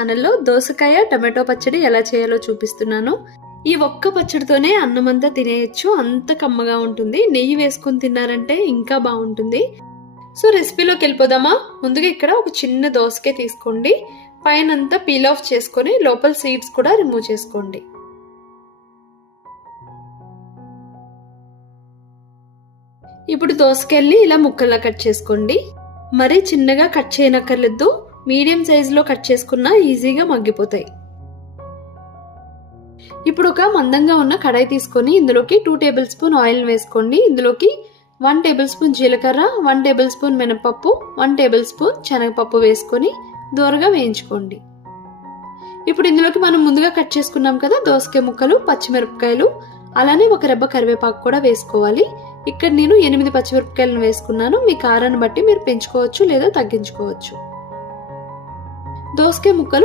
ఛానల్లో దోసకాయ టమాటో పచ్చడి ఎలా చేయాలో చూపిస్తున్నాను. ఈ ఒక్క పచ్చడితోనే అన్నమంతా తినేయచ్చు, అంత కమ్మగా ఉంటుంది. నెయ్యి వేసుకుని తిన్నారంటే ఇంకా బాగుంటుంది. సో రెసిపీలోకి వెళ్ళిపోదామా. ముందుగా ఇక్కడ ఒక చిన్న దోసకాయ తీసుకోండి. పైనంతా పీల్ ఆఫ్ చేసుకొని లోపల సీడ్స్ కూడా రిమూవ్ చేసుకోండి. ఇప్పుడు దోసకాయల్ని ఇలా ముక్కల్లా కట్ చేసుకోండి. మరీ చిన్నగా కట్ చేయనక్కర్లేదు, మీడియం సైజులో కట్ చేసుకున్నా ఈజీగా మగ్గిపోతాయి. ఇప్పుడు ఒక మందంగా ఉన్న కడాయి తీసుకొని ఇందులోకి 2 టేబుల్ స్పూన్ ఆయిల్ వేసుకోండి. ఇందులోకి 1 టేబుల్ స్పూన్ జీలకర్ర, 1 టేబుల్ స్పూన్ మినపప్పు, 1 టేబుల్ స్పూన్ శనగపప్పు వేసుకొని దూరగా వేయించుకోండి. ఇప్పుడు ఇందులోకి మనం ముందుగా కట్ చేసుకున్నాం కదా దోసకాయ ముక్కలు, పచ్చిమిరపకాయలు, అలానే ఒక రెబ్బ కరివేపాకు కూడా వేసుకోవాలి. ఇక్కడ నేను 8 పచ్చిమిరపకాయలను వేసుకున్నాను. మీ కారాన్ని బట్టి మీరు పెంచుకోవచ్చు లేదా తగ్గించుకోవచ్చు. దోసకాయ ముక్కలు